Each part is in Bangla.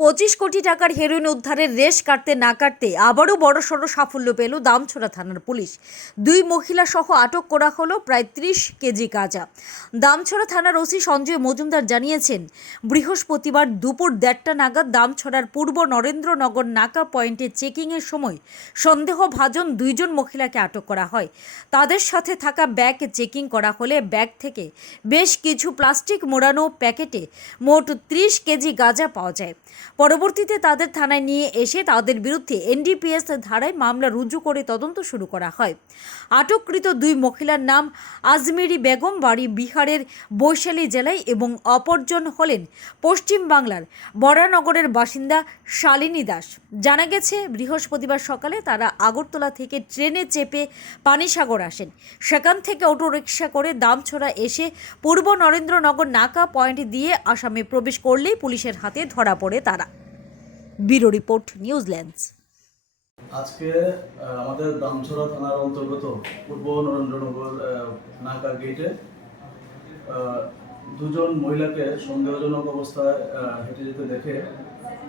পঁচিশ কোটি টাকার হেরোইন উদ্ধারের রেশ কাটতে না কাটতে আবারও বড়সড় সাফল্য পেল দামছোড়া থানার পুলিশ। দুই মহিলা সহ আটক করা হলো প্রায় ত্রিশ কেজি গাঁজা দামছড়া থানার ওসি সঞ্জয় মজুমদার জানিয়েছেন, বৃহস্পতিবার দুপুর দেড়টা নাগাদ দামছড়ার পূর্ব নরেন্দ্রনগর নাকা পয়েন্টে চেকিংয়ের সময় সন্দেহভাজন দুইজন মহিলাকে আটক করা হয়। তাদের সাথে থাকা ব্যাগ চেকিং করা হলে ব্যাগ থেকে বেশ কিছু প্লাস্টিক মোড়ানো প্যাকেটে মোট ত্রিশ কেজি গাঁজা পাওয়া যায়। পরবর্তীতে তাদের থানায় নিয়ে এসে তাদের বিরুদ্ধে এনডিপিএস ধারায় মামলা রুজু করে তদন্ত শুরু করা হয়। আটককৃত দুই মহিলার নাম আজমেরি বেগম, বাড়ি বিহারের বৈশালী জেলায় এবং অপরজন হলেন পশ্চিম বাংলার বরানগরের বাসিন্দা শালিনী দাস। জানা গেছে, বৃহস্পতিবার সকালে তারা আগরতলা থেকে ট্রেনে চেপে পানিসাগর আসেন। সেখান থেকে অটোরিকশা করে দামছড়া এসে পূর্ব নরেন্দ্রনগর নাকা পয়েন্ট দিয়ে আসামে প্রবেশ করলেই পুলিশের হাতে ধরা পড়ে তারা ব্যুরো রিপোর্ট নিউজিল্যান্ডস আজকে আমাদের দামছড়া থানার অন্তর্গত পূর্ব নরেন্দ্রনগর নাকা গেটে দুজন মহিলাকে সন্দেহজনক অবস্থায় হেঁটে যেতে দেখে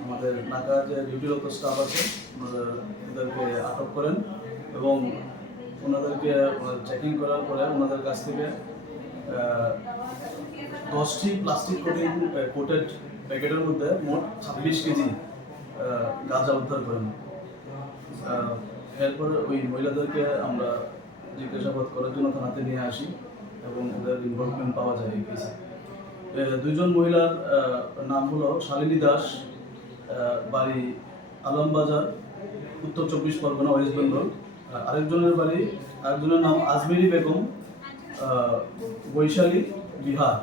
আমাদের নাকা যে ডিউটিরত স্টাফ আছে ওনারা ওদেরকে আটক করেন এবং ওনাদেরকে চেকিং করার পরে ওনাদের কাছ থেকে দশটি প্লাস্টিক কোটিং কোটেড প্যাকেটের মধ্যে মোট ছাব্বিশ কেজি গাঁজা উদ্ধার করেন। এরপর ওই মহিলাদেরকে আমরা জিজ্ঞাসাবাদ করার জন্য থানাতে নিয়ে আসি এবং ওদের ইনভলভমেন্ট পাওয়া যায় এই কেসে দুইজন মহিলার নাম হলো শালিনী দাস বাড়ি আলমবাজার উত্তর চব্বিশ পরগনা ওয়েস্ট বেঙ্গল আরেকজনের বাড়ি, আরেকজনের নাম আজমেরি বেগম বৈশালী বিহার।